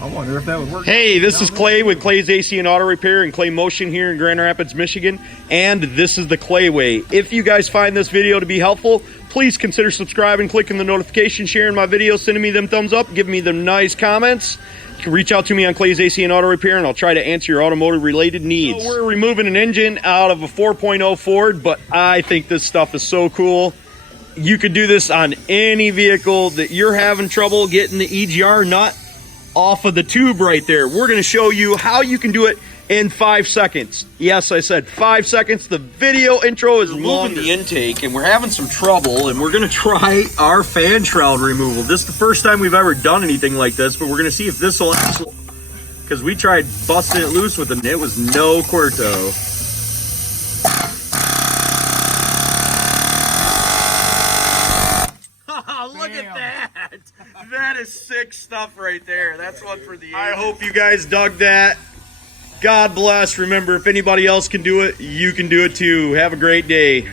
I wonder if that would work. Hey, this is Clay with Clay's AC and Auto Repair and Clay Motion here in Grand Rapids, Michigan. And this is the Clay Way. If you guys find this video to be helpful, please consider subscribing, clicking the notification, sharing my videos, sending me them thumbs up, giving me them nice comments. You can reach out to me on Clay's AC and Auto Repair, and I'll try to answer your automotive related needs. So we're removing an engine out of a 4.0 Ford, but I think this stuff is so cool. You could do this on any vehicle that you're having trouble getting the EGR nut off of the tube right there. We're going to show you how you can do it in 5 seconds. Yes, I said 5 seconds. The video intro is moving the intake, and we're having some trouble, and we're going to try our fan shroud removal. This is the first time we've ever done anything like this, but we're going to see if this will, because we tried busting it loose with it, and it was no Quarto. Look at that. That is sick stuff right there. That's one for the ages. I hope you guys dug that. God bless. Remember, if anybody else can do it, you can do it too. Have a great day.